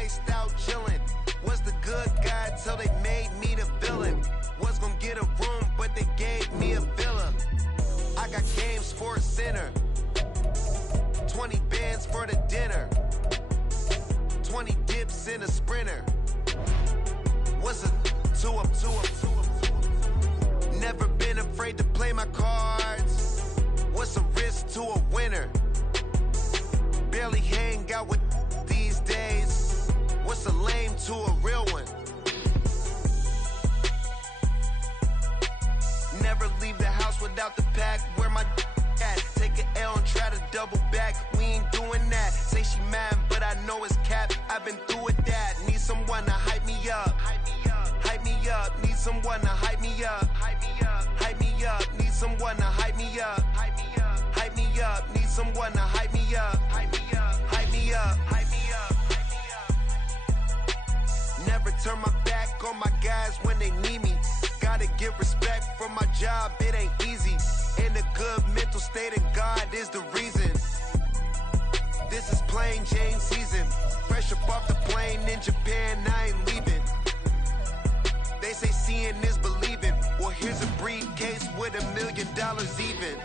iced out chillin'. Was the good guy till they made me the villain. Was gonna get a room, but they gave me a villa. I got games for a sinner. 20 bands for the dinner. 20 dips in a sprinter. What's a two up? Never been afraid to play my cards. What's a risk to a winner? Barely hang out with these days. What's a lame to a real one? Never leave the house without the pack. Where my at? Take an L and try to double back. We ain't doing that. Say she mad, but I know it's cap. I've been through with that. Need someone to hype me up. Hype me up. Need someone to hype me up. Hype me up. Need someone to hype me up. Hype me up. Need someone to hype me up. Hype me up. Never turn my back on my guys when they need me. Gotta get respect for my job, it ain't easy. In a good mental state, and God is the reason. This is plain Jane season. Fresh up off the plane in Japan, I ain't leaving. They say seeing is believing. Well, here's a briefcase with $1 million even.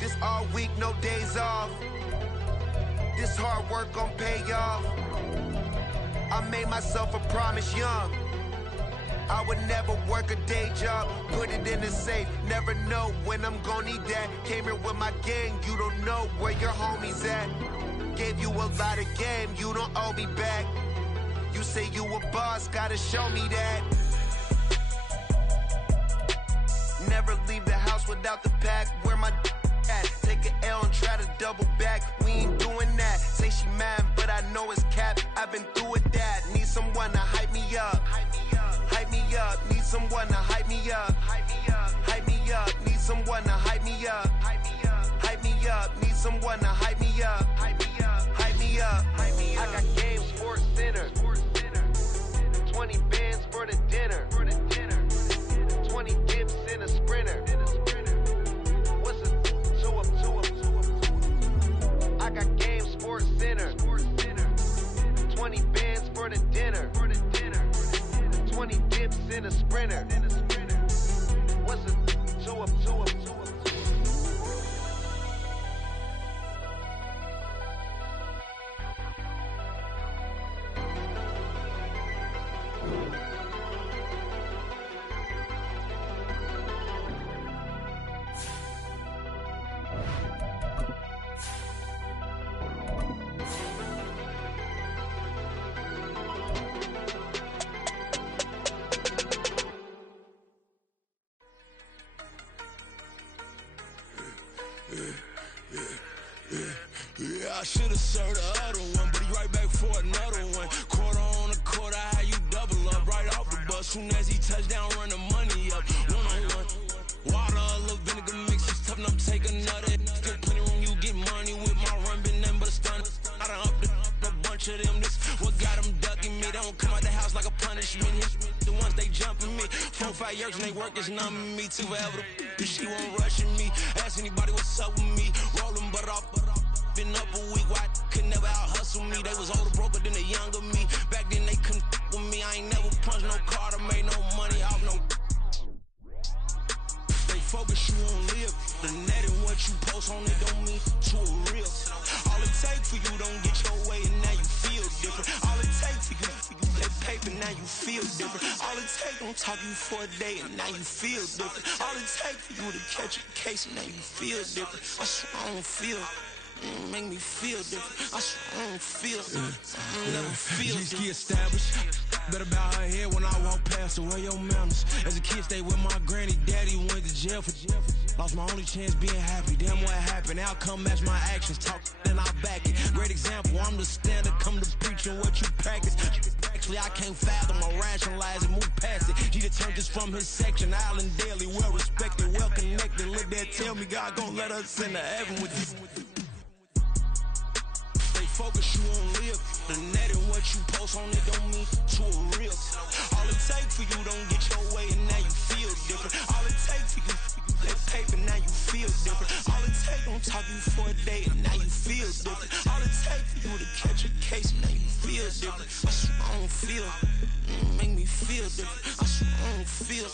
This all week, no days off. This hard work gon' pay off. I made myself a promise young. I would never work a day job, put it in the safe. Never know when I'm gon' need that. Came here with my gang, you don't know where your homies at. Gave you a lot of game, you don't owe me back. You say you a boss, gotta show me that. Never leave the house without the pack. Where my at? Take an L and try to double back. We ain't doing that. Say she mad, but I know it's cap. I've been through with that. Need someone to hype me up. Hype me up. Need someone to hype me up. Hype me up. Need someone to hype me up. Hype me up. Need someone to hype me up. Hype me up. I got games for a sinner. 20 bands for the dinner. 20 dips in a sprinter. What's a two up? I got games for a sinner. 20 bands for the dinner. 20 dips in a sprinter. What's a two up? Yeah, I should've served the other one, but he right back for another one. Quarter on a quarter, how you double up right off the bus. Soon as he touch down, run the money up. One on one. Water, a little vinegar mix, it's tough enough to take another. Still plenty room, you get money with my run, been nothing but a stun. I done up a bunch of them. This what got them ducking me. They don't come out the house like a punishment. The ones they jumping me. 4-5 years and they work is numbing me. Too forever the she won't rushing me. Ask anybody what's up with me. Rolling but off. Been up a week, why could never out hustle me? They was older, broker than the younger me. Back then they couldn't with me. I ain't never punched no card or made no money off no. They focus you on live. The net and what you post on it don't mean to a real. All it take for you don't get your way and now you feel different. All it take for you that paper, now you feel different. All it take don't talk you for a day and now you feel different. All it take for you to catch a case and now you feel different. I swear I don't feel. Make me feel different. I swear I don't feel. I never feel different. Established. Better bow her head when I walk past her. Where your manners? As a kid, stayed with my granny. Daddy went to jail for. Lost my only chance being happy. Damn, what happened? Outcome match my actions. Talk, then I back it. Great example. I'm the standard. Come to preaching what you practice. Actually, I can't fathom or rationalize and move past it. He determined this from his section. Island Daily, well respected, well connected. Look there, tell me God gon' let us into heaven with this. Focus you on live. The net and what you post on it don't mean to a real. All it take for you don't get your way and now you feel different. All it take for you that paper now you feel different. All it take don't don't talk you for a day and now you feel different. All it takes for you to catch a case, now you feel different. I swear I don't feel, make me feel different. I swear I don't feel,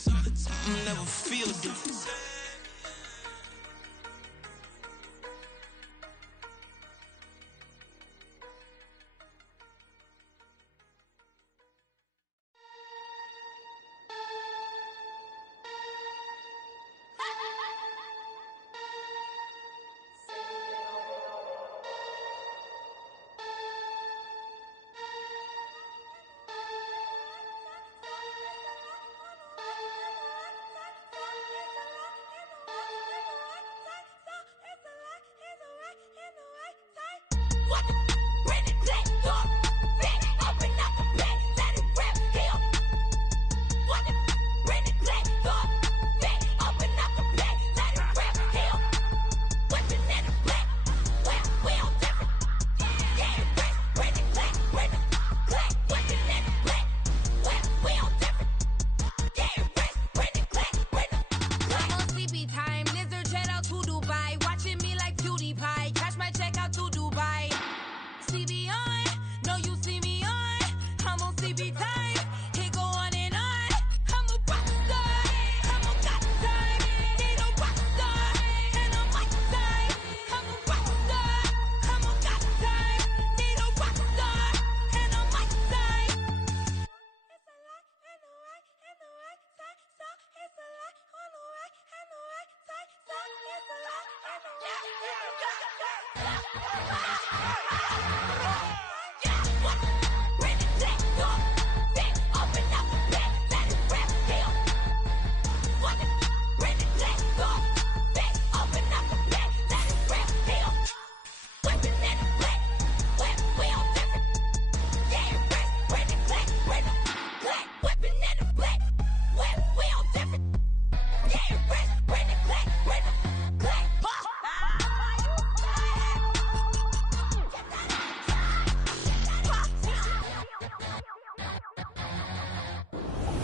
never feel different.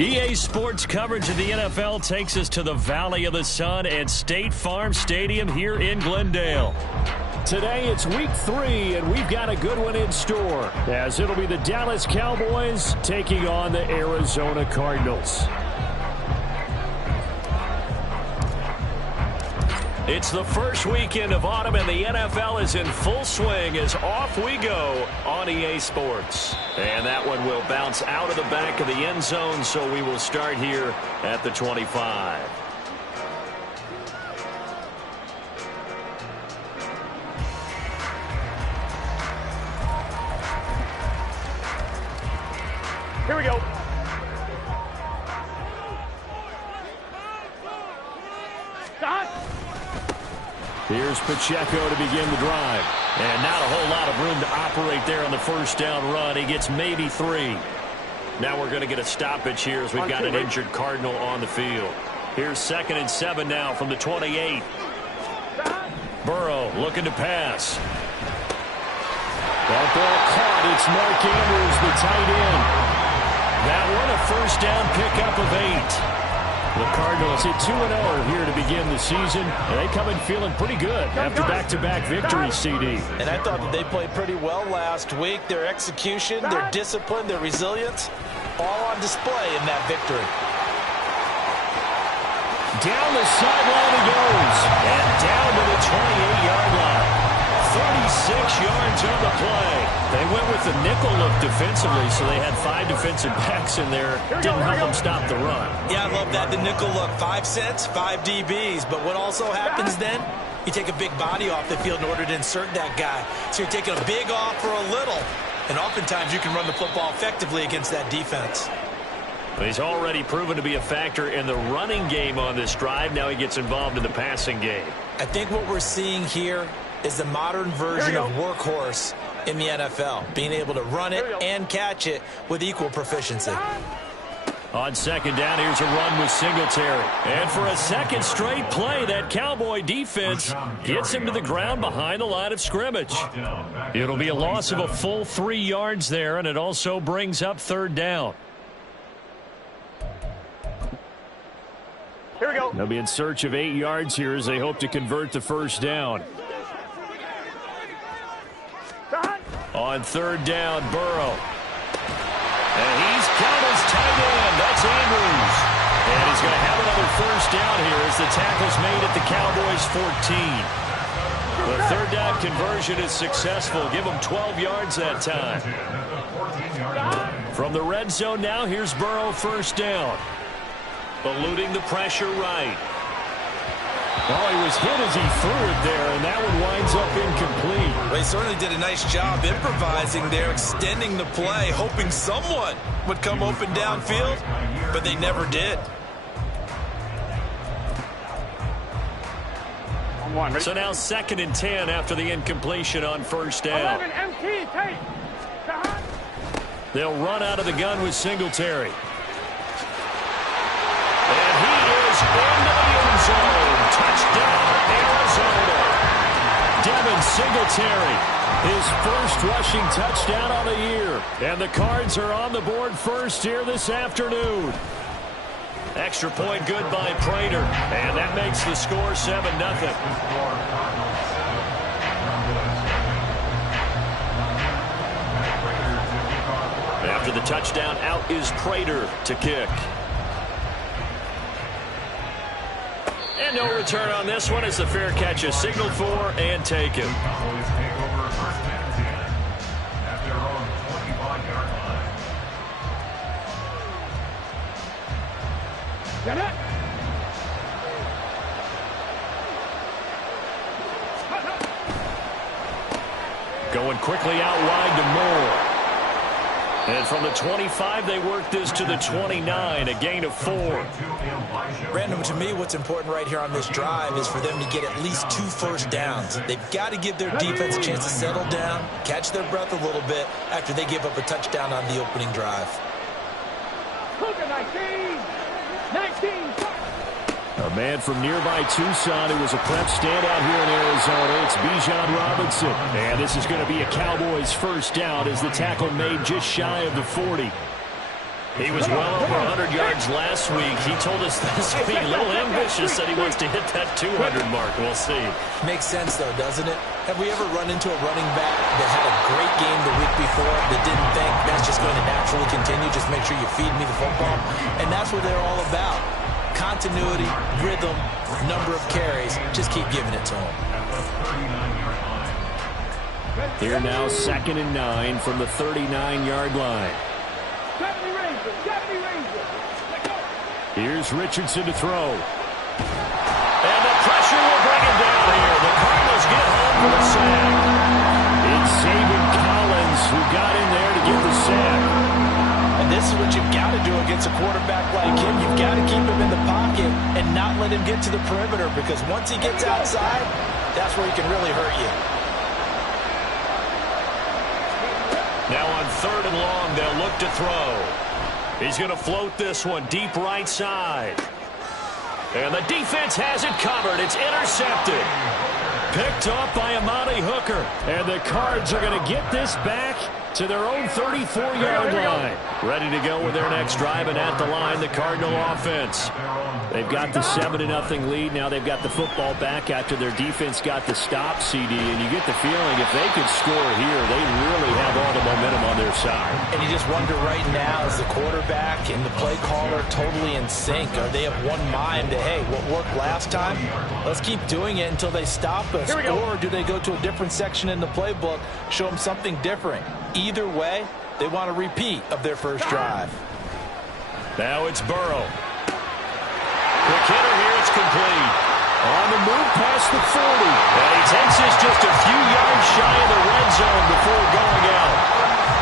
EA Sports coverage of the NFL takes us to the Valley of the Sun at State Farm Stadium here in Glendale. Today it's week 3, and we've got a good one in store, as it'll be the Dallas Cowboys taking on the Arizona Cardinals. It's the first weekend of autumn, and the NFL is in full swing as off we go on EA Sports. And that one will bounce out of the back of the end zone, so we will start here at the 25. Here we go. Here's Pacheco to begin the drive. And not a whole lot of room to operate there on the first down run. He gets maybe 3. Now we're going to get a stoppage here as we've got an injured Cardinal on the field. Here's 2nd and 7 now from the 28. Burrow looking to pass. That ball caught. It's Mark Andrews, the tight end. That one a first down pickup of 8. The Cardinals hit 2-0 here to begin the season, and they come in feeling pretty good after back-to-back victories, CD. And I thought that they played pretty well last week. Their execution, their discipline, their resilience, all on display in that victory. Down the sideline he goes, and down to the 28-yard line. 36 yards on the play. They went with the nickel look defensively, so they had 5 defensive backs in there. Didn't help them stop the run. Yeah, I love that, the nickel look. 5 cents, 5 DBs. But what also happens then, you take a big body off the field in order to insert that guy. So you're taking a big off for a little. And oftentimes you can run the football effectively against that defense. He's already proven to be a factor in the running game on this drive. Now he gets involved in the passing game. I think what we're seeing here is the modern version of workhorse in the NFL, being able to run it and catch it with equal proficiency. On 2nd down, here's a run with Singletary. And for a second straight play, that Cowboy defense gets him to the ground behind the line of scrimmage. It'll be a loss of a full 3 yards there, and it also brings up 3rd down. Here we go. They'll be in search of 8 yards here as they hope to convert the first down. On third down, Burrow. And he's got his tight end. That's Andrews. And he's going to have another first down here as the tackle's made at the Cowboys 14. The third down conversion is successful. Give him 12 yards that time. From the red zone now, here's Burrow first down. Eluding the pressure right. Oh, he was hit as he threw it there, and that one winds up incomplete. Well, he certainly did a nice job improvising there, extending the play, hoping someone would come open downfield, but they never did. So now 2nd and 10 after the incompletion on first down. They'll run out of the gun with Singletary. And he is into the end zone. Touchdown, Arizona. Devin Singletary, his first rushing touchdown on the year. And the Cards are on the board first here this afternoon. Extra point good by Prater. And that makes the score 7-0. After the touchdown, out is Prater to kick. And no return on this one as the fair catch is signaled for and taken. Going quickly out wide to Moore. And from the 25, they work this to the 29, a gain of 4. Brandon, to me, what's important right here on this drive is for them to get at least 2 first downs. They've got to give their defense a chance to settle down, catch their breath a little bit after they give up a touchdown on the opening drive. A man from nearby Tucson who was a prep standout here in Arizona. It's Bijan Robinson. And this is going to be a Cowboys first down as the tackle made just shy of the 40. He was well over 100 yards last week. He told us this week, a little ambitious, that he wants to hit that 200 mark. We'll see. Makes sense, though, doesn't it? Have we ever run into a running back that had a great game the week before that didn't think that's just going to naturally continue? Just make sure you feed me the football. And that's what they're all about. Continuity, rhythm, number of carries. Just keep giving it to them. Here now, 2nd and 9 from the 39-yard line. Here's Richardson to throw. And the pressure will bring it down here. The Cardinals get home for the sack. It's Zaven Collins who got in there to get the sack. And this is what you've got to do against a quarterback like him. You've got to keep him in the pocket and not let him get to the perimeter, because once he gets outside, that's where he can really hurt you. Now on 3rd and long, they'll look to throw. He's going to float this one deep right side. And the defense has it covered. It's intercepted. Picked up by Amani Hooker. And the Cards are going to get this back to their own 34-yard line. Ready to go with their next drive, and at the line, the Cardinal offense. They've got the 7-0 lead. Now they've got the football back after their defense got the stop, CD, and you get the feeling if they could score here, they really have all the momentum on their side. And you just wonder right now, is the quarterback and the play caller totally in sync? Are they of one mind that, hey, what worked last time, let's keep doing it until they stop us? Or do they go to a different section in the playbook, show them something different? Either way, they want a repeat of their first drive. Now it's Burrow. Quick hitter here, it's complete. On the move past the 40. And he takes this just a few yards shy of the red zone before going out.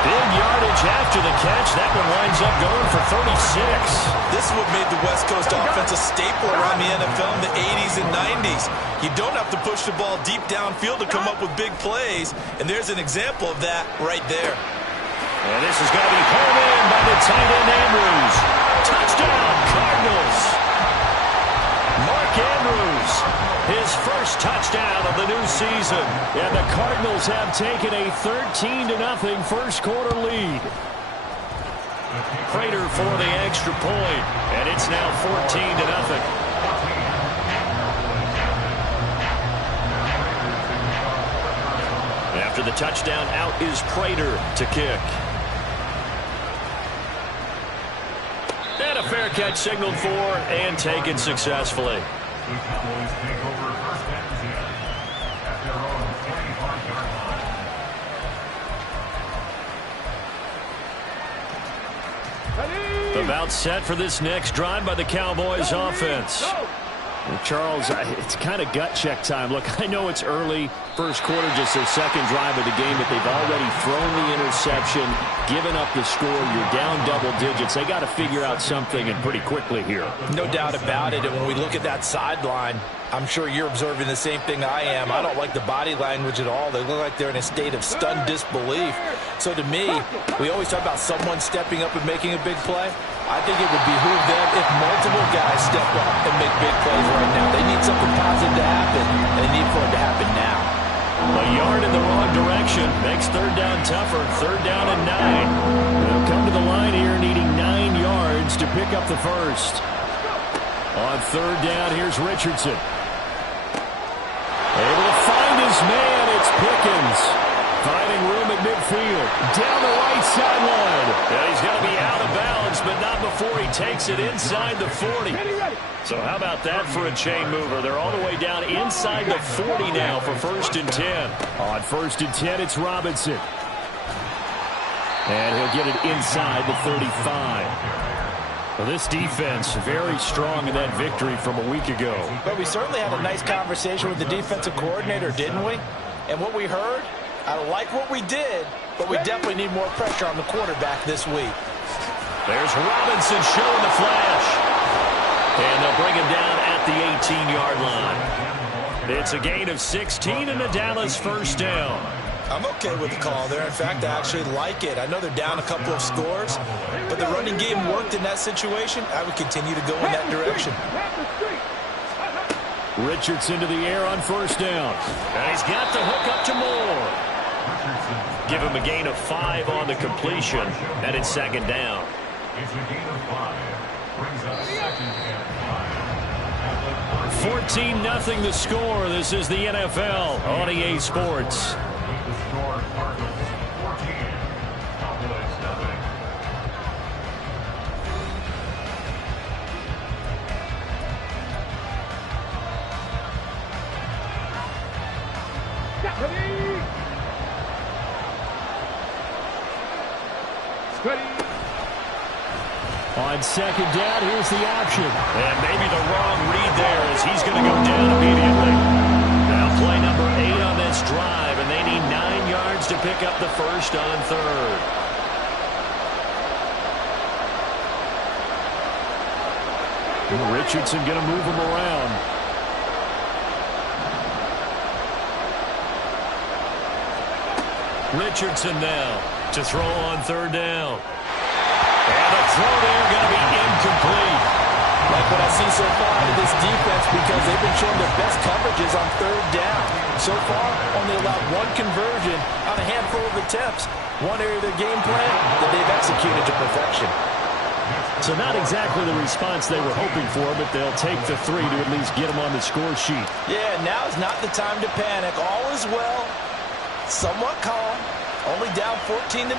Big yardage after the catch. That one winds up going for 36. This is what made the West Coast offense a staple around the NFL in the 80s and 90s. You don't have to push the ball deep downfield to come up with big plays, and there's an example of that right there. And this is going to be home in by the tight end Andrews. Touchdown, Cardinals. Mark Andrews, his first touchdown of the new season. And the Cardinals have taken a 13-0 first quarter lead. Prater for the extra point, and it's now 14-0. After the touchdown, out is Prater to kick. And a fair catch signaled for and taken successfully. About set for this next drive by the Cowboys offense. Well, Charles, it's kind of gut check time. Look, I know it's early, first quarter, just their second drive of the game, but they've already thrown the interception, given up the score. You're down double digits. They got to figure out something, and pretty quickly here. No doubt about it. And when we look at that sideline, I'm sure you're observing the same thing I am. I don't like the body language at all. They look like they're in a state of stunned disbelief. So to me, we always talk about someone stepping up and making a big play. I think it would behoove them if multiple guys step up and make big plays right now. They need something positive to happen, and they need for it to happen now. A yard in the wrong direction makes third down tougher. Third down and 9. They'll come to the line here needing 9 yards to pick up the first. On third down, here's Richardson. Able to find his man. It's Pickens. Finding room at midfield. Down the right sideline. And he's going to be out of bounds, but not before he takes it inside the 40. So how about that for a chain mover? They're all the way down inside the 40 now for first and 10. On first and 10, it's Robinson. And he'll get it inside the 35. Well, this defense very strong in that victory from a week ago. But we certainly had a nice conversation with the defensive coordinator, didn't we? And what we heard, I like what we did, but we definitely need more pressure on the quarterback this week. There's Robinson showing the flash. And they'll bring him down at the 18-yard line. It's a gain of 16 and a Dallas first down. I'm okay with the call there. In fact, I actually like it. I know they're down a couple of scores, but the running game worked in that situation. I would continue to go in that direction. Richardson to the air on first down. And he's got the hook up to Moore. Give him a gain of 5 on the completion, and it's second down. It's a gain of 5. Brings up second and 5. 14-0 the score. This is the NFL on EA Sports. The score, Cardinals 14, Cowboys 0. On second down, here's the option. And maybe the wrong read there as he's going to go down immediately. Now play number 8 on this drive, and they need 9 yards to pick up the first on third. Richardson going to move him around. Richardson now to throw on third down. And the throw there going to be incomplete. Like what I see so far out of this defense, because they've been showing their best coverages on third down. So far, only allowed 1 conversion on a handful of attempts. One area of their game plan that they've executed to perfection. So not exactly the response they were hoping for, but they'll take the 3 to at least get them on the score sheet. Yeah, now is not the time to panic. All is well, somewhat calm, only down 14-0.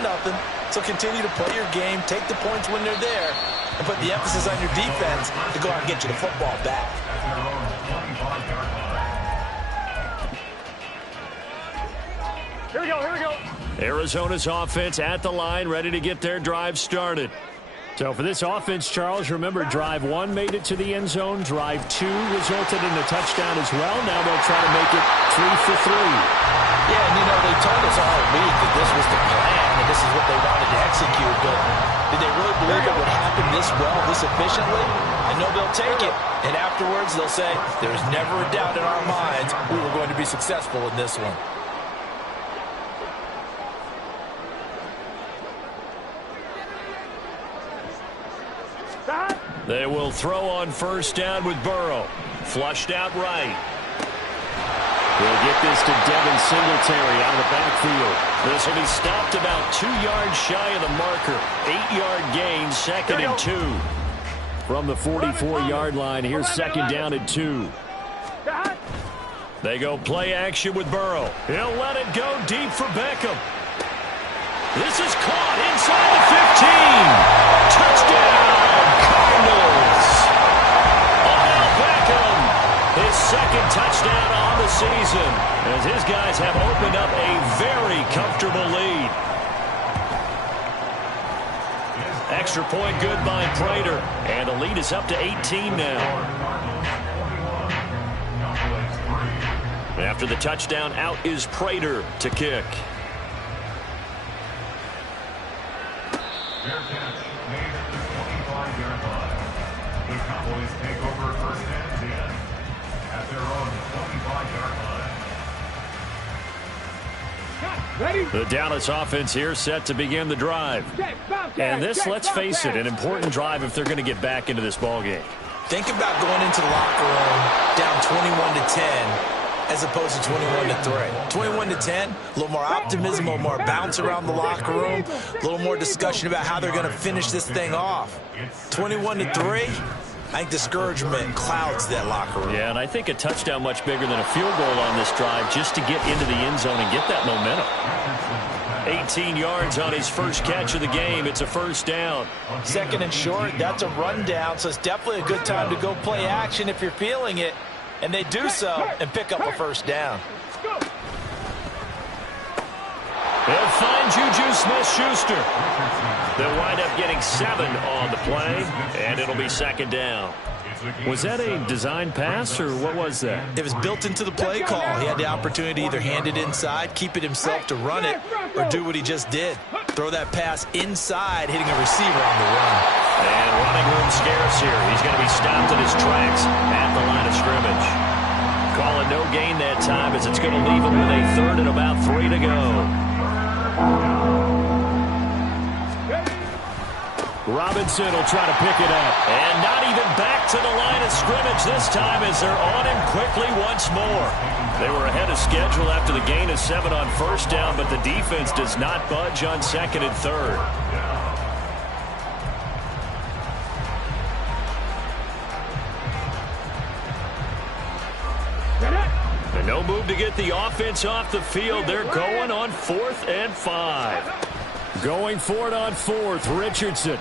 So continue to play your game, take the points when they're there, and put the emphasis on your defense to go out and get you the football back. Here we go. Arizona's offense at the line, ready to get their drive started. So for this offense, Charles, remember drive 1 made it to the end zone. Drive 2 resulted in a touchdown as well. Now they'll try to make it 3 for 3. Yeah, and you know, they told us all week that this was the plan and this is what they wanted to execute, but did they really believe it would happen this well, this efficiently? I know they'll take it, and afterwards they'll say, there's never a doubt in our minds we were going to be successful in this one. They will throw on first down with Burrow. Flushed out right. He'll get this to Devin Singletary out of the backfield. This will be stopped about 2 yards shy of the marker. 8-yard gain, second and 2. From the 44-yard line, here's second down and 2. They go play action with Burrow. He'll let it go deep for Beckham. This is caught inside the 15. Touchdown, Cardinals. Odell Beckham, his second touchdown on the season, as his guys have opened up a very comfortable lead. Extra point good by Prater, and the lead is up to 18 now. After the touchdown, out is Prater to kick. Fair catch made at the 25-yard line. The Cowboys take over first and 10 at their own 25-yard line. The Dallas offense here set to begin the drive. And this, let's face it, an important drive if they're going to get back into this ballgame. Think about going into the locker room down 21-10 as opposed to 21-3. 21-10, a little more optimism, a little more bounce around the locker room, a little more discussion about how they're going to finish this thing off. 21-3, I think discouragement clouds that locker room. Yeah, and I think a touchdown much bigger than a field goal on this drive just to get into the end zone and get that momentum. 18 yards on his first catch of the game. It's a first down. Second and short, that's a rundown, so it's definitely a good time to go play action if you're feeling it. And they do so and pick up a first down. They'll find Juju Smith-Schuster. They'll wind up getting 7 on the play, and it'll be second down. Was that a design pass, or what was that? It was built into the play call. He had the opportunity to either hand it inside, keep it himself to run it, or do what he just did. Throw that pass inside, hitting a receiver on the run. And running room scarce here. He's going to be stopped in his tracks at the line of scrimmage. Calling no gain that time as it's going to leave him with a third and about 3 to go. Robinson will try to pick it up. And not even back to the line of scrimmage this time as they're on him quickly once more. They were ahead of schedule after the gain of 7 on first down, but the defense does not budge on second and third. And no move to get the offense off the field. They're going on 4th and 5. Going for it on 4th, Richardson.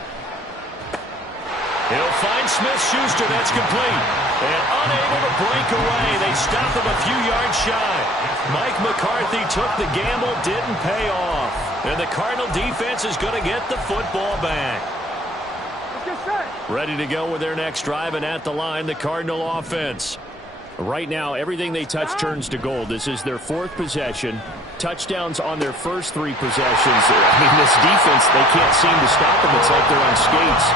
He'll find Smith-Schuster. That's complete. And unable to break away. They stop him a few yards shy. Mike McCarthy took the gamble, didn't pay off. And the Cardinal defense is going to get the football back. Ready to go with their next drive, and at the line, the Cardinal offense. Right now, everything they touch turns to gold. This is their 4th possession. Touchdowns on their first 3 possessions. I mean, this defense, they can't seem to stop them. It's like they're on skates.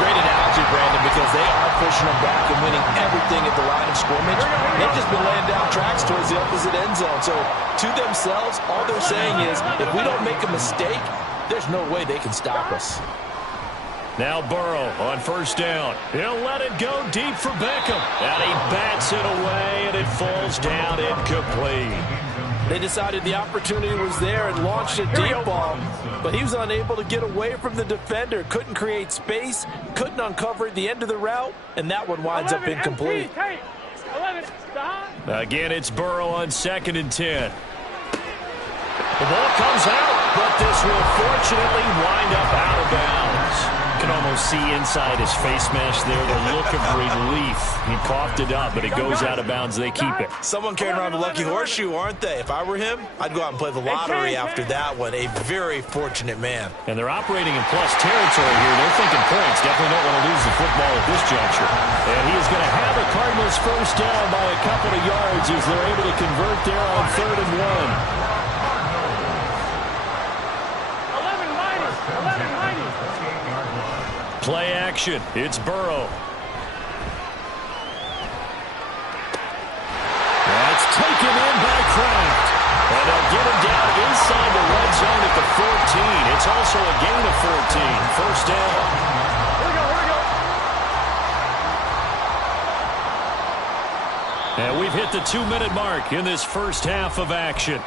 Great analogy, Brandon, because they are pushing them back and winning everything at the line of scrimmage. They've just been laying down tracks towards the opposite end zone. So, to themselves, all they're saying is, if we don't make a mistake, there's no way they can stop us. Now Burrow on first down. He'll let it go deep for Beckham. And he bats it away, and it falls down incomplete. They decided the opportunity was there and launched a deep ball, but he was unable to get away from the defender. Couldn't create space, couldn't uncover the end of the route, and that one winds up incomplete. Again, it's Burrow on 2nd and 10. The ball comes out, but this will fortunately wind up out of bounds. You can almost see inside his face mask there the look of relief. He coughed it up, but it goes out of bounds. They keep it. Someone carrying around a lucky horseshoe, aren't they? If I were him, I'd go out and play the lottery after that one. A very fortunate man. And they're operating in plus territory here. They're thinking points. Definitely don't want to lose the football at this juncture. And he is going to have the Cardinals first down by a couple of yards as they're able to convert there on 3rd and 1. Play action. It's Burrow. That's taken in by Kraft. And they'll get him down inside the red zone at the 14. It's also a gain of 14. First down. And we've hit the 2-minute mark in this first half of action.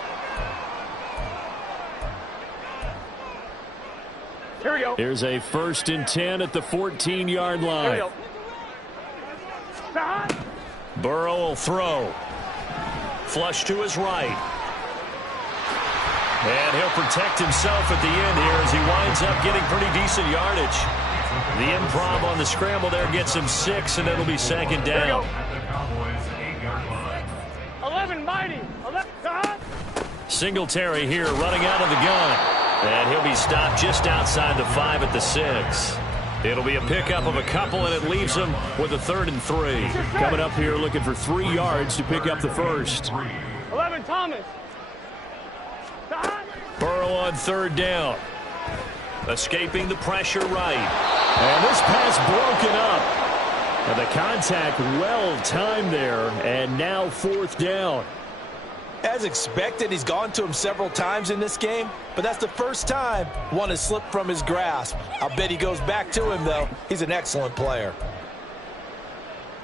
Here we go. Here's a 1st and 10 at the 14-yard line. Burrow will throw. Flush to his right. And he'll protect himself at the end here as he winds up getting pretty decent yardage. The improv on the scramble there gets him 6, and it'll be second down. 11 mighty. 11. Singletary here running out of the gun. And he'll be stopped just outside the 5 at the 6. It'll be a pickup of a couple, and it leaves him with a 3rd and 3. Coming up here looking for 3 yards to pick up the first. 11 Thomas. Burrow on 3rd down. Escaping the pressure right. And this pass broken up. And the contact well timed there, and now 4th down. As expected, he's gone to him several times in this game, but that's the first time one has slipped from his grasp. I'll bet he goes back to him, though. He's an excellent player.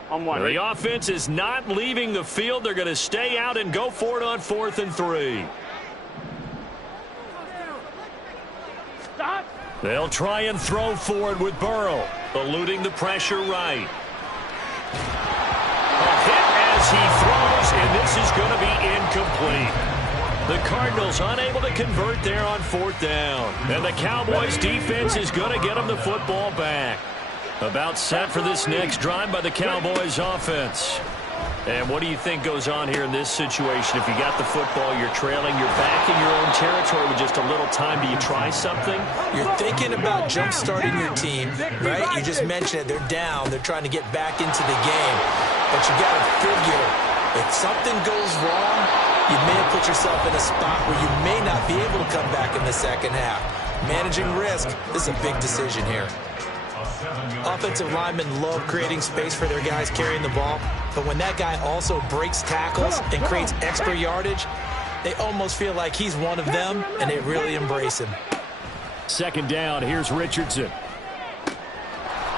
The offense is not leaving the field. They're going to stay out and go for it on 4th and 3. They'll try and throw for it with Burrow, eluding the pressure right. A hit as he throws, and this is going to be incomplete. The Cardinals unable to convert there on 4th down. And the Cowboys defense is going to get them the football back. About set for this next drive by the Cowboys offense. And what do you think goes on here in this situation? If you got the football, you're trailing, you're back in your own territory with just a little time. Do you try something? You're thinking about jump-starting your team, right? You just mentioned it. They're down. They're trying to get back into the game. But you got to figure, if something goes wrong, you may have put yourself in a spot where you may not be able to come back in the second half. Managing risk, this is a big decision here. Offensive linemen love creating space for their guys carrying the ball, but when that guy also breaks tackles and creates extra yardage, they almost feel like he's one of them, and they really embrace him. 2nd down, here's Richardson.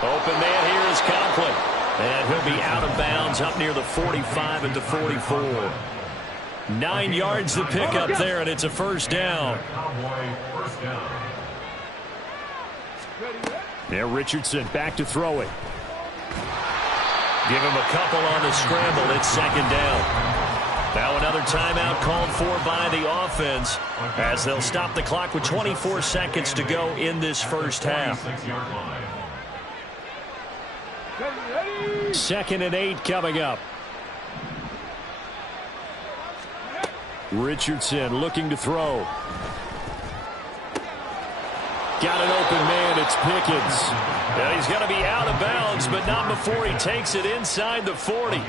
Open man here is Conklin, and he'll be out of bounds up near the 45 at the 44. 9 yards to pick up there, and it's a 1st down. There, Richardson back to throw it. Give him a couple on the scramble. It's 2nd down. Now another timeout called for by the offense as they'll stop the clock with 24 seconds to go in this first half. 2nd and 8 coming up. Richardson looking to throw. Got an open man, it's Pickens. Yeah, he's going to be out of bounds, but not before he takes it inside the 40.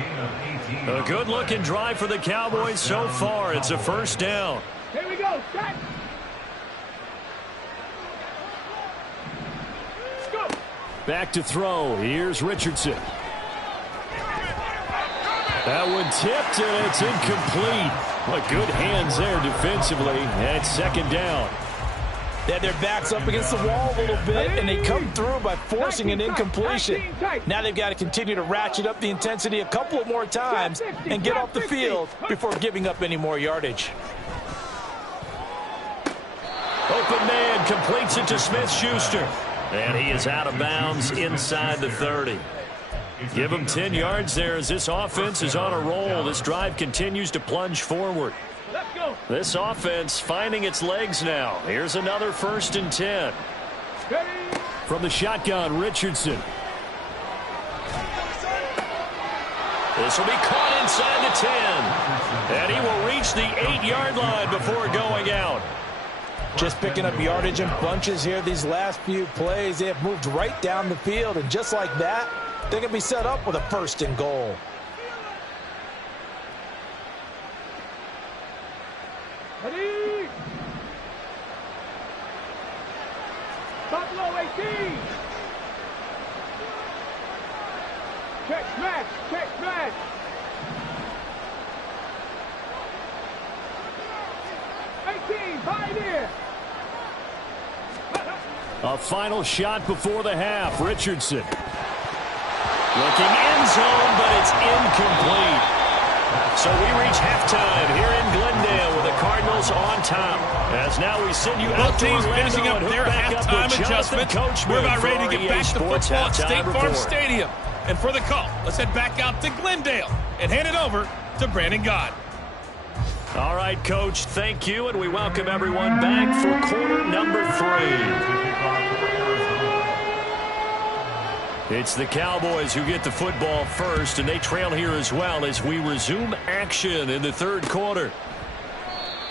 A good-looking drive for the Cowboys so far. It's a 1st down. Here we go. Set. Let's go. Back to throw. Here's Richardson. That one tipped, and it's incomplete. Well, good hands there defensively. And it's 2nd down. They had their backs up against the wall a little bit, and they come through by forcing an incompletion. Now they've got to continue to ratchet up the intensity a couple of more times and get off the field before giving up any more yardage. Open man completes it to Smith-Schuster. And he is out of bounds inside the 30. Give him 10 yards there as this offense is on a roll. This drive continues to plunge forward. This offense finding its legs now. Here's another 1st and 10. From the shotgun, Richardson. This will be caught inside the 10. And he will reach the 8-yard line before going out. Just picking up yardage in bunches here these last few plays. They have moved right down the field, and just like that, they're going to be set up with a 1st and goal. Ready? Buffalo 18. Check smash. Check smash. Pioneer. A final shot before the half. Richardson. Looking end zone, but it's incomplete. So we reach halftime here in Glendale with the Cardinals on top. As now we send you out to teams Orlando finishing up their halftime adjustments. We're about ready to get back to football at State Farm Stadium. And for the call, let's head back out to Glendale and hand it over to Brandon Gott. All right, Coach, thank you, and we welcome everyone back for quarter number 3. It's the Cowboys who get the football first, and they trail here as well as we resume action in the third quarter.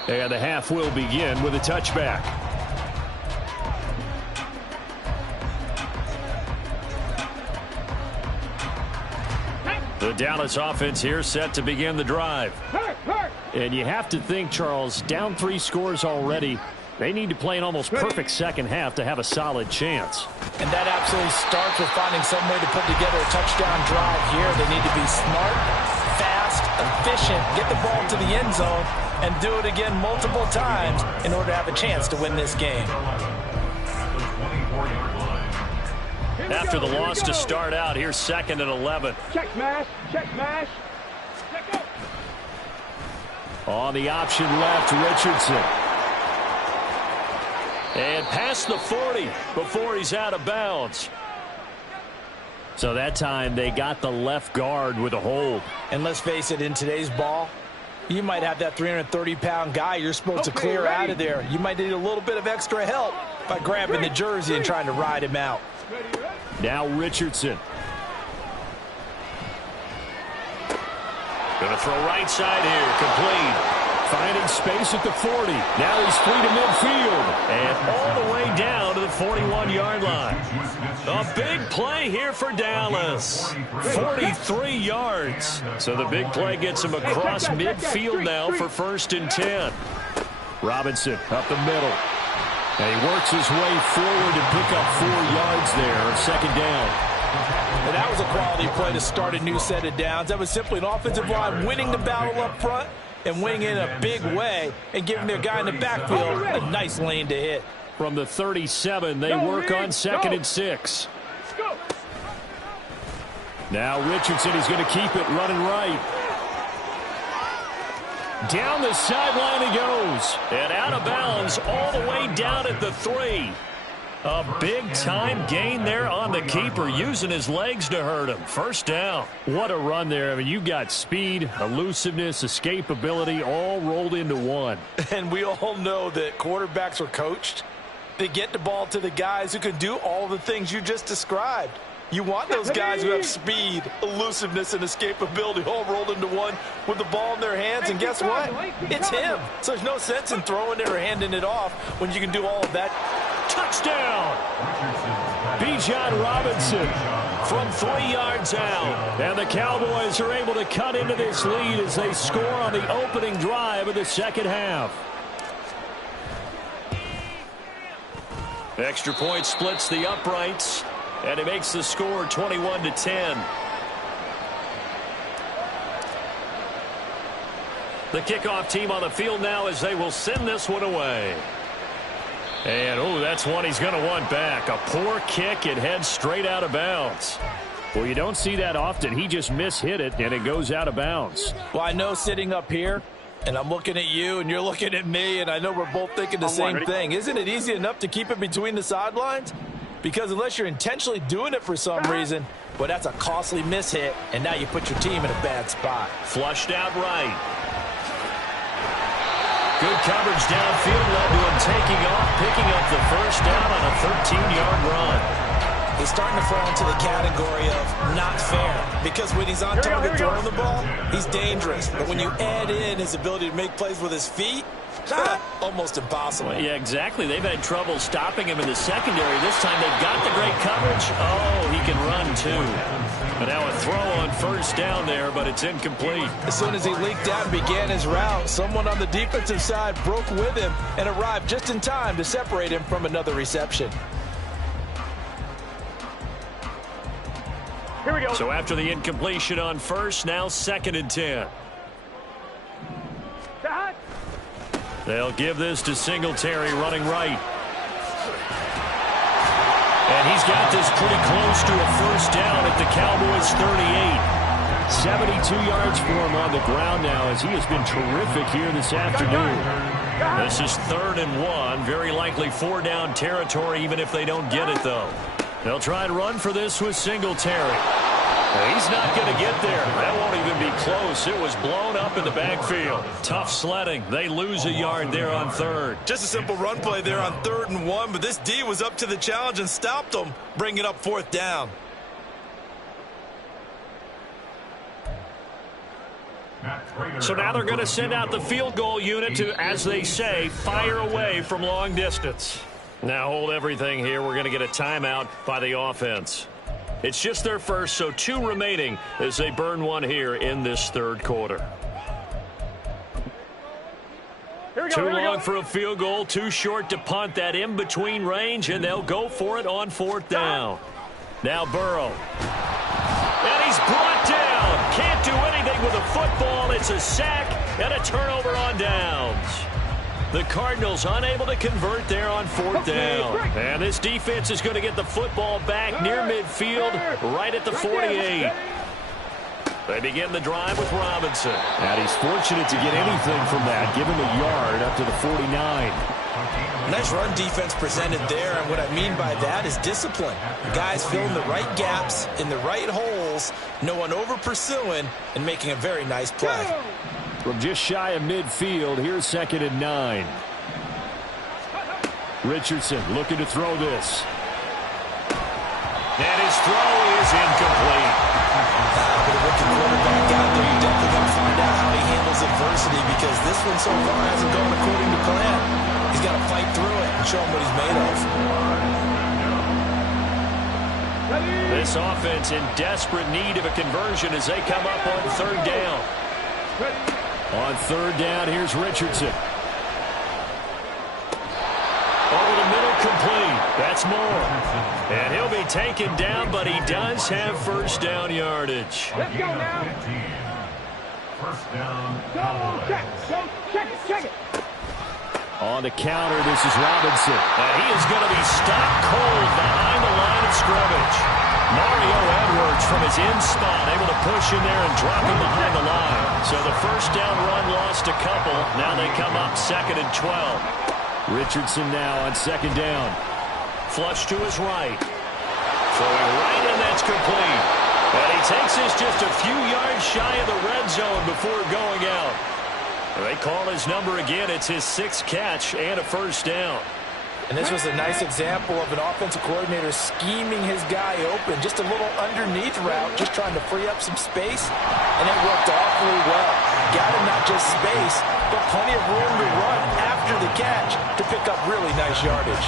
And the half will begin with a touchback. The Dallas offense here set to begin the drive. And you have to think, Charles, down 3 scores already. They need to play an almost perfect second half to have a solid chance. And that absolutely starts with finding some way to put together a touchdown drive here. They need to be smart, fast, efficient, get the ball to the end zone, and do it again multiple times in order to have a chance to win this game. After the loss to start out, here's 2nd and 11. Check smash. Check smash. Check up. On the option left, Richardson. And past the 40 before he's out of bounds. So that time they got the left guard with a hold. And let's face it, in today's ball, you might have that 330-pound guy you're supposed to clear out of there. You might need a little bit of extra help by grabbing the jersey and trying to ride him out. Now Richardson. Going to throw right side here, complete. Finding space at the 40. Now he's free to midfield. And all the way down to the 41-yard line. A big play here for Dallas. 43 yards. So the big play gets him across midfield now for 1st and 10. Robinson up the middle. And he works his way forward to pick up 4 yards there on 2nd down. And that was a quality play to start a new set of downs. That was simply an offensive line winning the battle up front and winning in a big way and giving their guy in the backfield a nice lane to hit. From the 37, they work on 2nd and 6. Now Richardson is going to keep it running right. Down the sideline he goes. And out of bounds all the way down at the 3. A big-time gain there on the keeper, using his legs to hurt him. 1st down. What a run there. I mean, you got speed, elusiveness, escapability, all rolled into one. And we all know that quarterbacks are coached to get the ball to the guys who can do all the things you just described. You want those guys who have speed, elusiveness, and escapability all rolled into one with the ball in their hands. And guess what? It's him. So there's no sense in throwing it or handing it off when you can do all of that. Touchdown! Bijan Robinson from 3 yards out. And the Cowboys are able to cut into this lead as they score on the opening drive of the second half. Extra point splits the uprights. And it makes the score 21-10. The kickoff team on the field now as they will send this one away. And, oh, that's one he's going to want back. A poor kick. It heads straight out of bounds. Well, you don't see that often. He just mishit it, and it goes out of bounds. Well, I know sitting up here, and I'm looking at you, and you're looking at me, and I know we're both thinking the same thing. Isn't it easy enough to keep it between the sidelines? Because unless you're intentionally doing it for some reason, well, that's a costly mishit, and now you put your team in a bad spot. Flushed out right. Good coverage downfield led to him taking off, picking up the 1st down on a 13-yard run. He's starting to fall into the category of not fair, because when he's on target throwing the ball, he's dangerous. But when you add in his ability to make plays with his feet, almost impossible. Well, yeah, exactly. They've had trouble stopping him in the secondary. This time they've got the great coverage. Oh, he can run too. But now a throw on 1st down there, but it's incomplete. As soon as he leaked out and began his route, someone on the defensive side broke with him and arrived just in time to separate him from another reception. Here we go. So after the incompletion on 1st, now 2nd and 10. They'll give this to Singletary running right. And he's got this pretty close to a 1st down at the Cowboys 38. 72 yards for him on the ground now as he has been terrific here this afternoon. This is 3rd and 1. Very likely 4-down territory even if they don't get it, though. They'll try and run for this with Singletary. He's not going to get there. That won't even be close. It was blown up in the backfield. Tough sledding. They lose a yard there on third. Just a simple run play there on 3rd and 1, but this D was up to the challenge and stopped them, bringing up 4th down. So now they're going to send out the field goal unit to, as they say, fire away from long distance. Now hold everything here. We're going to get a timeout by the offense. It's just their first, so 2 remaining as they burn one here in this 3rd quarter. Too long for a field goal, too short to punt. That in-between range, and they'll go for it on 4th down. Now Burrow. And he's brought down. Can't do anything with a football. It's a sack and a turnover on downs. The Cardinals unable to convert there on 4th down. And this defense is going to get the football back near midfield, right at the 48. They begin the drive with Robinson. And he's fortunate to get anything from that. Give him a yard up to the 49. Nice run defense presented there, and what I mean by that is discipline. Guys filling the right gaps in the right holes, no one over pursuing, and making a very nice play. From just shy of midfield, here's 2nd and 9. Richardson looking to throw this. And his throw is incomplete. With a rookie quarterback out there, you definitely got to find out how he handles adversity, because this one so far hasn't gone according to plan. He's got to fight through it and show him what he's made of. This offense in desperate need of a conversion as they come up on 3rd down. On 3rd down, here's Richardson. Over the middle, complete. That's Moore. And he'll be taken down, but he does have 1st down yardage. Let's go now. 1st down. Go, check it. On the counter, this is Robinson. And he is going to be stopped cold behind the line of scrimmage. Mario Edwards from his in spot, able to push in there and drop him behind the line. So the 1st down run lost a couple. Now they come up 2nd and 12. Richardson now on 2nd down. Flush to his right. Throwing right, and that's complete. And he takes this just a few yards shy of the red zone before going out. They call his number again. It's his 6th catch and a 1st down. And this was a nice example of an offensive coordinator scheming his guy open. Just a little underneath route, just trying to free up some space. And it worked awfully well. Got him not just space, but plenty of room to run after the catch to pick up really nice yardage.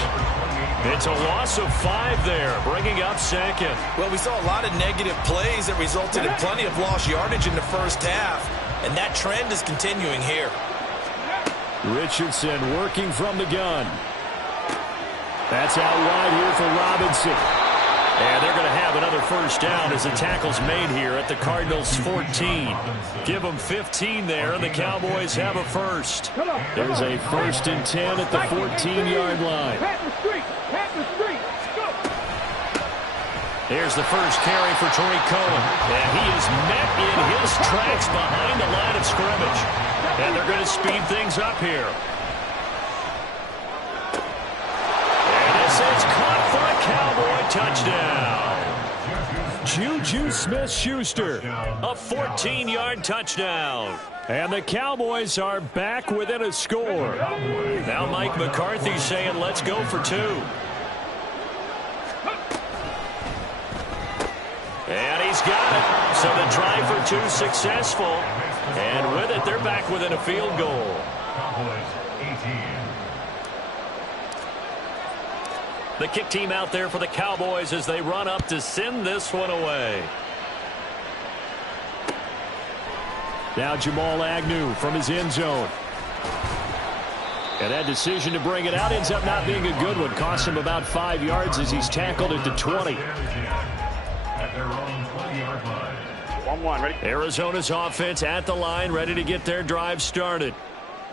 It's a loss of 5 there, bringing up 2nd. Well, we saw a lot of negative plays that resulted in plenty of lost yardage in the 1st half. And that trend is continuing here. Richardson working from the gun. That's out wide here for Robinson. And they're going to have another 1st down as the tackle's made here at the Cardinals' 14. Give them 15 there, and the Cowboys have a 1st. There's a 1st and 10 at the 14-yard line. Here's the first carry for Tariq Cohen. And he is met in his tracks behind the line of scrimmage. And they're going to speed things up here. And this is caught for a Cowboy touchdown. Juju Smith-Schuster, a 14-yard touchdown. And the Cowboys are back within a score. Now Mike McCarthy saying, let's go for 2. And he's got it. So the drive for 2 successful. And with it, they're back within a field goal. The kick team out there for the Cowboys as they run up to send this one away. Now Jamal Agnew from his end zone. And that decision to bring it out ends up not being a good one. Cost him about 5 yards as he's tackled at the 20. Arizona's offense at the line, ready to get their drive started.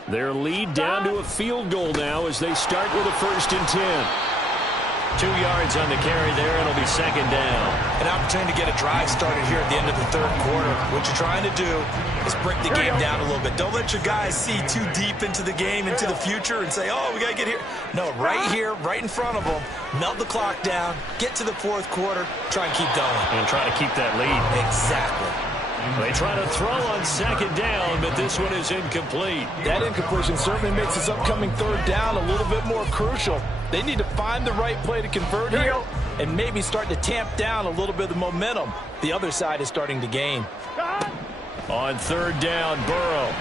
Their lead down to a field goal now as they start with a 1st and 10. 2 yards on the carry there. It'll be second down. An opportunity to get a drive started here at the end of the third quarter. What you're trying to do is break the game down a little bit. Don't let your guys see too deep into the game, into the future, and say, oh, we got to get here. No, right here, right in front of them. Melt the clock down. Get to the fourth quarter. Try and keep going. And try to keep that lead. Exactly. They try to throw on second down, but this one is incomplete. That incompletion certainly makes this upcoming third down a little bit more crucial. They need to find the right play to convert here and maybe start to tamp down a little bit of the momentum the other side is starting to gain. On third down, Burrow.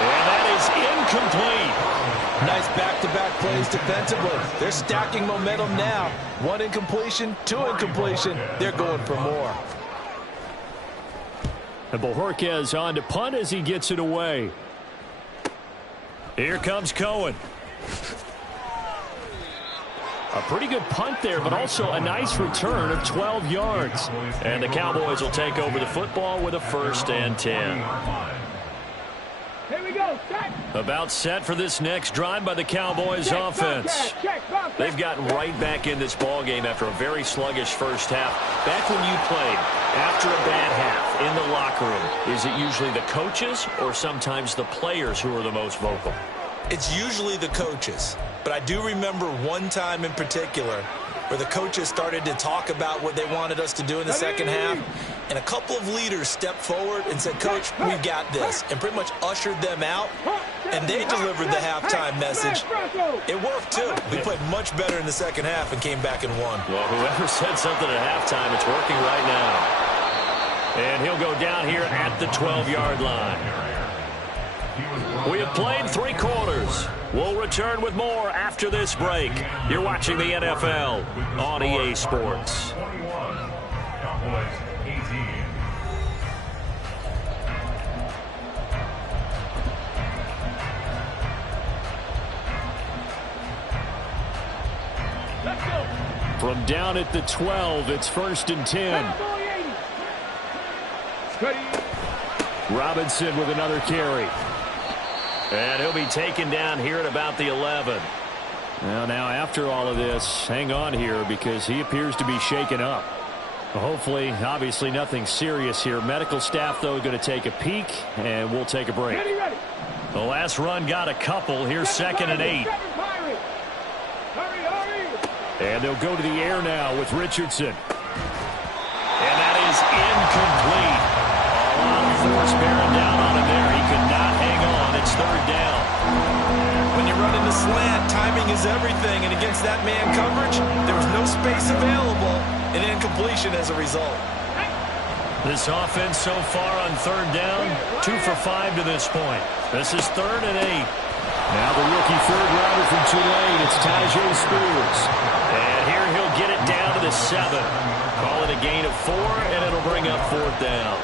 And that is incomplete. Nice back-to-back plays defensively. They're stacking momentum now. 1 incompletion, 2 incompletion. They're going for more. And Bojorquez on to punt as he gets it away. Here comes Cohen. A pretty good punt there, but also a nice return of 12 yards. And the Cowboys will take over the football with a 1st and 10. Here we go. Set. About set for this next drive by the Cowboys offense. They've gotten right back in this ball game after a very sluggish first half. Back when you played, after a bad half in the locker room, is it usually the coaches or sometimes the players who are the most vocal? It's usually the coaches. But I do remember one time in particular where the coaches started to talk about what they wanted us to do in the second half. And a couple of leaders stepped forward and said, Coach, we've got this. And pretty much ushered them out. And they delivered the halftime message. It worked, too. We played much better in the second half and came back and won. Well, whoever said something at halftime, it's working right now. And he'll go down here at the 12-yard line. We have played 3 quarters. We'll return with more after this break. You're watching the NFL on EA Sports. 21, Cowboys 18. Let's go. From down at the 12, it's 1st and 10. Robinson with another carry. And he'll be taken down here at about the 11. Well, now after all of this, hang on here because he appears to be shaken up. Hopefully, obviously nothing serious here. Medical staff, though, going to take a peek, and we'll take a break. Ready. The last run got a couple. Here's 2nd and 8. Hurry. And they'll go to the air now with Richardson. And that is incomplete. A lot of force bearing down on him there. He could not hang on. It's 3rd down. When you run into slant, timing is everything. And against that man coverage, there was no space available. An incompletion as a result. This offense so far on 3rd down, 2 for 5 to this point. This is 3rd and 8. Now the rookie 3rd rounder from Tulane, it's Tyjae Spears. And here he'll get it down to the 7. Call it a gain of 4, and it'll bring up 4th down.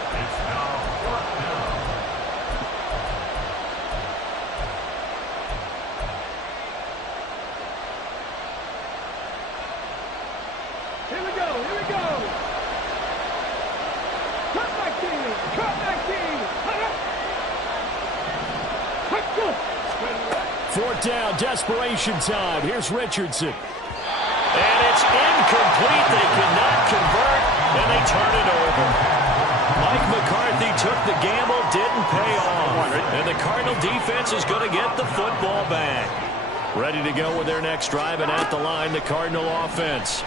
Here we go. Cut back team. Let's go. 4th down, desperation time. Here's Richardson. And it's incomplete. They cannot convert, and they turn it over. Mike McCarthy took the gamble, didn't pay off. And the Cardinal defense is going to get the football back. Ready to go with their next drive, and at the line, the Cardinal offense.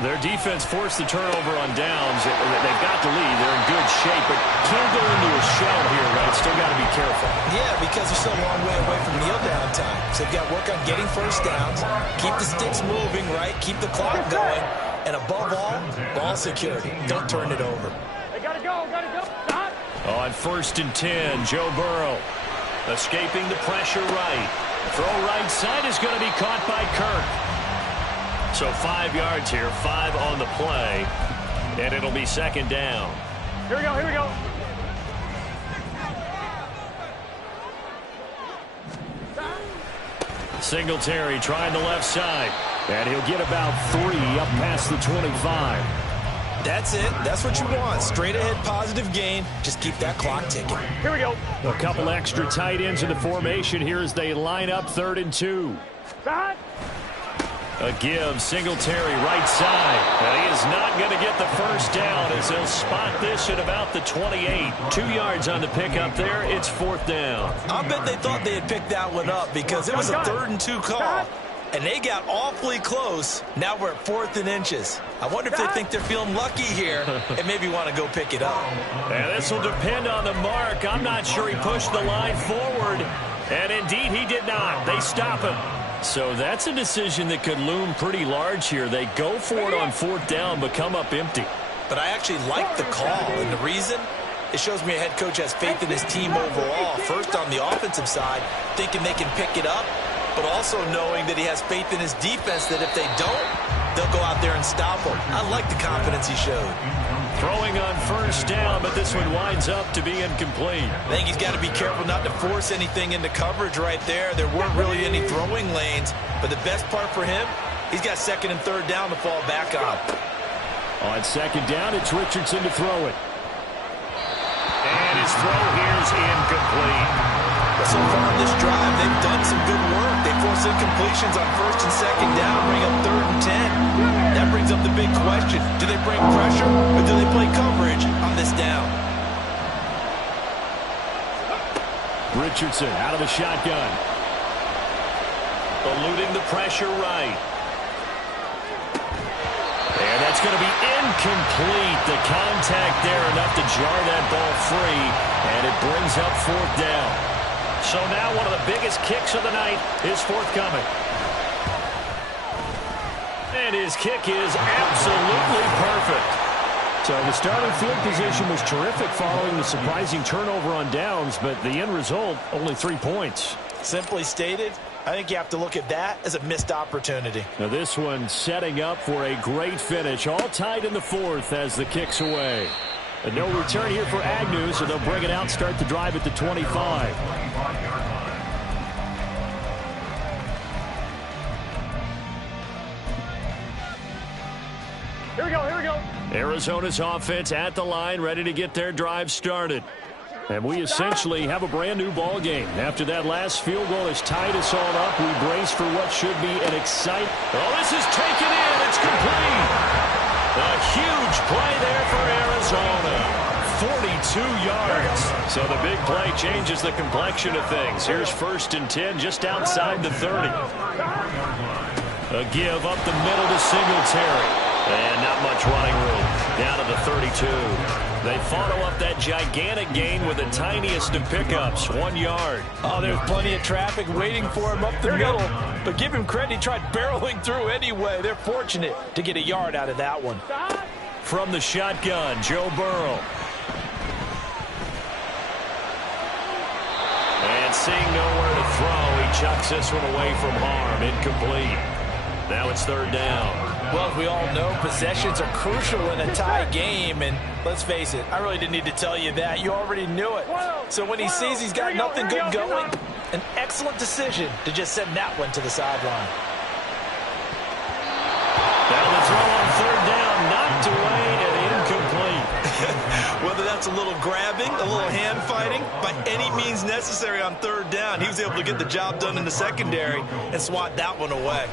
Their defense forced the turnover on downs. They've got the lead. They're in good shape, but can't go into a shell here, right? Still got to be careful. Yeah, because they're still a long way away from kneel down time. So they've got to work on getting first downs, keep the sticks moving, right? Keep the clock going. And above all, ball security. Don't turn it over. They gotta go. Stop. On 1st and 10, Joe Burrow escaping the pressure right. Throw right side is going to be caught by Kirk. So 5 yards here, 5 on the play, and it'll be 2nd down. Here we go. Singletary trying the left side, and he'll get about 3 up past the 25. That's it. That's what you want. Straight ahead positive gain. Just keep that clock ticking. Here we go. A couple extra tight ends in the formation here as they line up 3rd and 2. Stop. A give, Singletary right side. And he is not going to get the first down as he'll spot this at about the 28. 2 yards on the pickup there. It's 4th down. I bet they thought they had picked that one up because it was a 3rd and 2 call. And they got awfully close. Now we're at 4th and inches. I wonder if they think they're feeling lucky here and maybe want to go pick it up. And this will depend on the mark. I'm not sure he pushed the line forward. And indeed, he did not. They stop him. So that's a decision that could loom pretty large here. They go for it on 4th down, but come up empty. But I actually like the call. And the reason? It shows me a head coach has faith in his team overall. First on the offensive side, thinking they can pick it up, but also knowing that he has faith in his defense that if they don't, they'll go out there and stop him. I like the confidence he showed. Throwing on 1st down, but this one winds up to be incomplete. I think he's got to be careful not to force anything into coverage right there. There weren't really any throwing lanes, but the best part for him, he's got 2nd and 3rd down to fall back on. On 2nd down, it's Richardson to throw it. And his throw here is incomplete. So far on this drive, they've done some good work. They force incompletions on 1st and 2nd down, bring up 3rd and 10. That brings up the big question. Do they bring pressure or do they play coverage on this down? Richardson out of the shotgun. Eluding the pressure right. And that's going to be incomplete. The contact there enough to jar that ball free, and it brings up 4th down. So now one of the biggest kicks of the night is forthcoming. And his kick is absolutely perfect. So the starting field position was terrific following the surprising turnover on downs, but the end result, only 3 points. Simply stated, I think you have to look at that as a missed opportunity. Now this one setting up for a great finish, all tied in the 4th as the kick's away. And no return here for Agnew, so they'll bring it out, start the drive at the 25. Here we go, here we go. Arizona's offense at the line, ready to get their drive started. And we essentially have a brand new ball game. After that last field goal has tied us all up, we brace for what should be an exciting... Oh, this is taken in. It's complete. A huge play there for Arizona. 42 yards. So the big play changes the complexion of things. Here's 1st and 10 just outside the 30. A give up the middle to Singletary. And not much running room. Down to the 32. They follow up that gigantic gain with the tiniest of pickups, 1 yard. Oh, there's plenty of traffic waiting for him up the middle. But give him credit, he tried barreling through anyway. They're fortunate to get a yard out of that one. From the shotgun, Joe Burrow. And seeing nowhere to throw, he chucks this one away from harm. Incomplete. Now it's 3rd down. Well, as we all know, possessions are crucial in a tie game, and let's face it, I really didn't need to tell you that. You already knew it. So when he sees he's got nothing good going, an excellent decision to just send that one to the sideline. Now the throw on 3rd down, knocked away and incomplete. Whether that's a little grabbing, a little hand fighting, by any means necessary on 3rd down, he was able to get the job done in the secondary and swat that one away.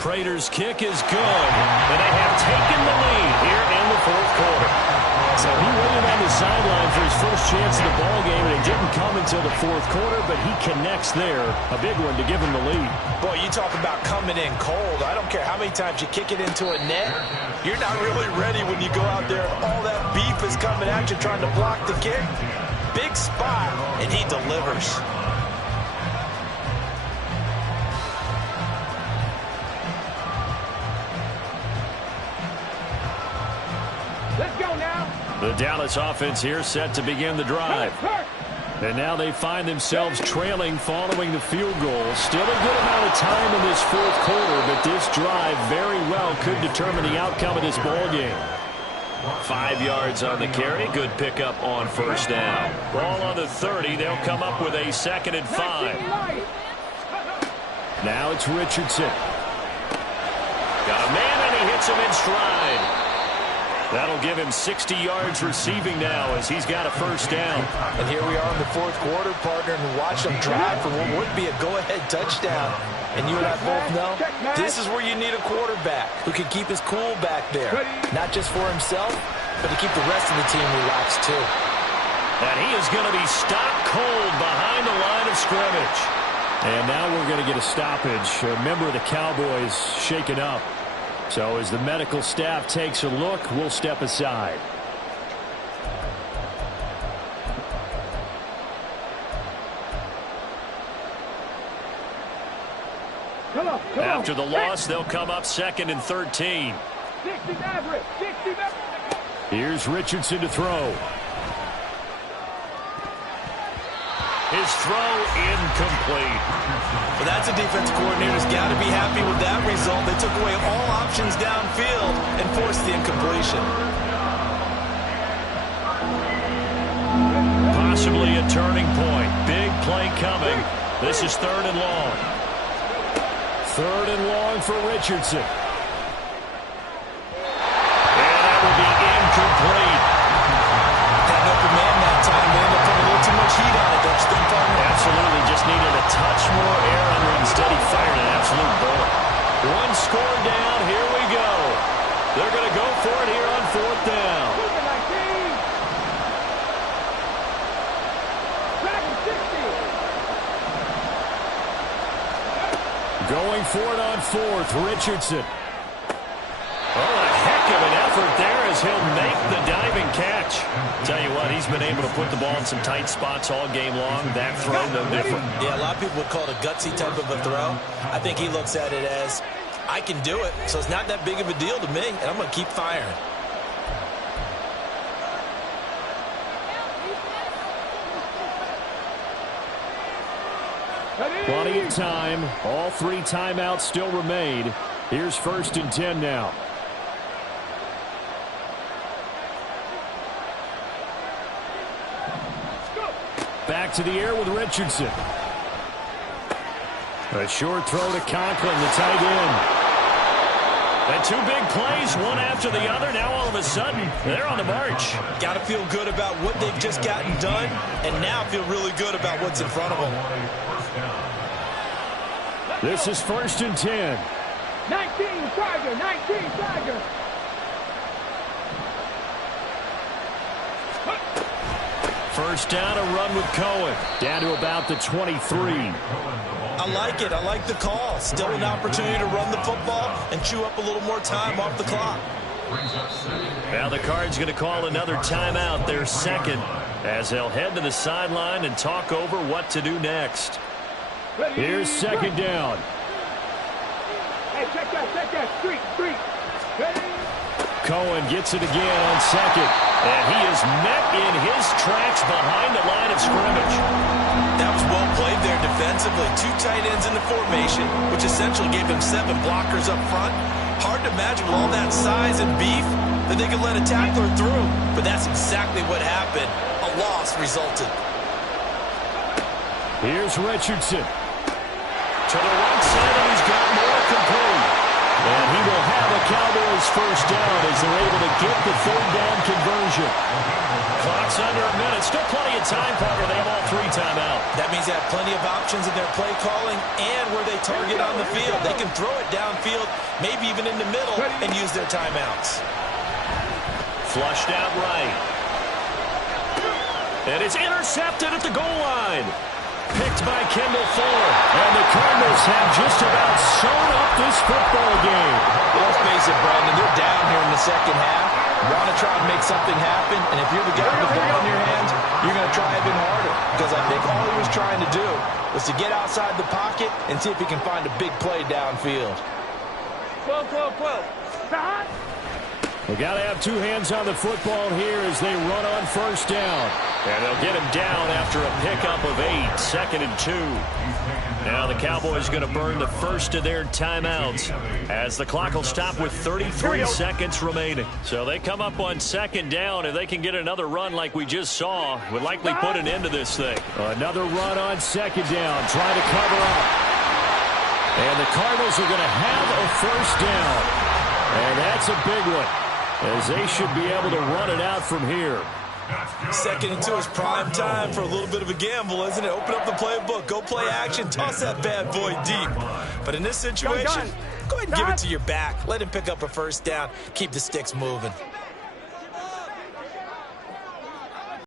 Prater's kick is good, and they have taken the lead here in the 4th quarter. So he waited on the sideline for his first chance of the ball game, and it didn't come until the 4th quarter, but he connects there. A big one to give him the lead. Boy, you talk about coming in cold. I don't care how many times you kick it into a net. You're not really ready when you go out there and all that beef is coming at you trying to block the kick. Big spot, and he delivers. Let's go now. The Dallas offense here set to begin the drive. And now they find themselves trailing following the field goal. Still a good amount of time in this 4th quarter, but this drive very well could determine the outcome of this ball game. 5 yards on the carry. Good pickup on 1st down. Ball on the 30. They'll come up with a 2nd and 5. Now it's Richardson. Got a man, and he hits him in stride. That'll give him 60 yards receiving now as he's got a 1st down. And here we are in the 4th quarter, partner, and watch them drive for what would be a go-ahead touchdown. And you and I both know this is where you need a quarterback who can keep his cool back there. Not just for himself, but to keep the rest of the team relaxed too. And he is going to be stopped cold behind the line of scrimmage. And now we're going to get a stoppage. A member of the Cowboys shaken up. So as the medical staff takes a look, we'll step aside. After the loss, they'll come up 2nd and 13. Here's Richardson to throw. His throw incomplete. Well, that's a defensive coordinator's got to be happy with that result. They took away all options downfield and forced the incompletion. Possibly a turning point. Big play coming. This is 3rd and long. 3rd and long for Richardson. And that will be incomplete. Had an open man that time. They ended up putting a little too much heat on it, don't you think, partner? Absolutely. Just needed a touch more air under it. Instead, he fired an absolute bullet. 1 score down. Here we go. They're going to go for it here on 4th down. Going for it on 4th, Richardson. Oh, a heck of an effort there as he'll make the diving catch. Tell you what, he's been able to put the ball in some tight spots all game long. That throw, no different. Yeah, a lot of people would call it a gutsy type of a throw. I think he looks at it as, I can do it, so it's not that big of a deal to me, and I'm going to keep firing. Plenty of time. All 3 timeouts still remain. Here's 1st and 10 now. Back to the air with Richardson. A short throw to Conklin, the tight end. And 2 big plays, one after the other. Now all of a sudden, they're on the march. Got to feel good about what they've just gotten done, and now feel really good about what's in front of them. This is 1st and 10. 19 Tiger. First down, a run with Cohen. Down to about the 23. I like it. I like the call. Still an opportunity to run the football and chew up a little more time off the clock. Now the Cards going to call another timeout, their 2nd, as they'll head to the sideline and talk over what to do next. Here's 2nd down. Hey, check that. Street. Cohen gets it again on 2nd. And he is met in his tracks behind the line of scrimmage. That was well played there defensively. 2 tight ends in the formation, which essentially gave them 7 blockers up front. Hard to imagine with all that size and beef that they could let a tackler through. But that's exactly what happened. A loss resulted. Here's Richardson. To the right side, and he's got more complete. And he will have a Cowboys first down as they're able to get the 3rd down conversion. Clock's under a minute. Still plenty of time, Parker. They have all 3 timeout. That means they have plenty of options in their play calling and where they target on the field. They can throw it downfield, maybe even in the middle, and use their timeouts. Flushed out right. And it's intercepted at the goal line. Picked by Kendall Fuller. And the Cardinals have just about sewn up this football game. Let's face it, Brandon, they're down here in the 2nd half. Want to try and make something happen, and if you're the guy with the ball in your hands, you're going to try even harder. Because I think all he was trying to do was to get outside the pocket and see if he can find a big play downfield. 12. They got to have 2 hands on the football here as they run on 1st down. And they'll get him down after a pickup of 8, 2nd and 2. Now the Cowboys going to burn the first of their timeouts as the clock will stop with 33 seconds remaining. So they come up on 2nd down. If they can get another run like we just saw, would likely put an end to this thing. Another run on 2nd down, trying to cover up. And the Cardinals are going to have a first down. And that's a big one, as they should be able to run it out from here. 2nd and 2 is prime time for a little bit of a gamble, isn't it? Open up the playbook, go play action, toss that bad boy deep. But in this situation, go ahead and give it to your back. Let him pick up a first down. Keep the sticks moving.